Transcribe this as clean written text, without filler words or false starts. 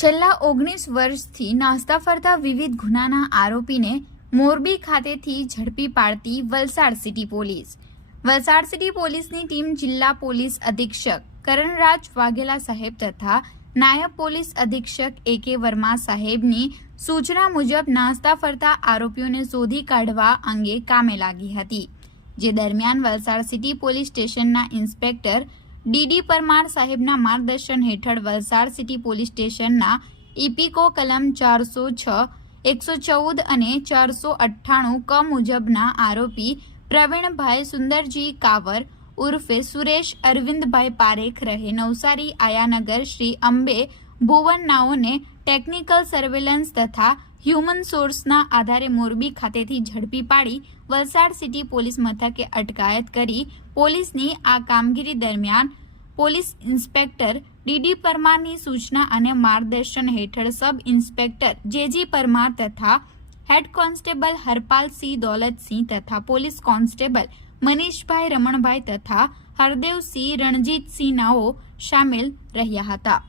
છેલ્લા 19 વર્ષથી નાસ્તા ફરતા વિવિધ ગુનાના આરોપીને મોરબી ખાતેથી ઝડપી પાડતી Valsad city police. Valsad city પોલીસની ટીમ જિલ્લા પોલીસ અધિક્ષક કરણરાજ વાઘેલા સાહેબ તથા નાયબ પોલીસ અધિક્ષક AK વર્મા સાહેબની સૂચના મુજબ નાસ્તા ફરતા આરોપીઓને શોધી કાઢવા અંગે કામે લાગી હતી. જે દરમિયાન વલસાડ સિટી પોલીસ સ્ટેશનના ઇન્સ્પેક્ટર DD પરમાર સાહેબના માર્ગદર્શન હેઠળ વલસાડ સિટી પોલીસ સ્ટેશનના ઇપિકો કલમ 406, 114 અને 498 ક મુજબના આરોપી પ્રવીણભાઈ સુંદરજી કાવર ઉર્ફે સુરેશ અરવિંદભાઈ પારેખ રહે નવસારી આયાનગર શ્રી અંબે ભુવન નાઓને ટેકનિકલ સર્વેલન્સ તથા હ્યુમન સોર્સના આધારે મોરબી ખાતેથી ઝડપી પાડી વલસાડ સિટી પોલીસ મથકે અટકાયત કરી પોલીસની આ કામગીરી દરમિયાન પોલીસ ઇન્સ્પેક્ટર DD પરમારની સૂચના અને માર્ગદર્શન હેઠળ સબ ઇન્સ્પેક્ટર JG પરમાર તથા હેડ કોન્સ્ટેબલ હરપાલસિંહ દોલતસિંહ તથા પોલીસ કોન્સ્ટેબલ મનીષભાઈ રમણભાઈ તથા હરદેવસિંહ રણજીતસિંહ નાઓ સામેલ રહ્યા હતા.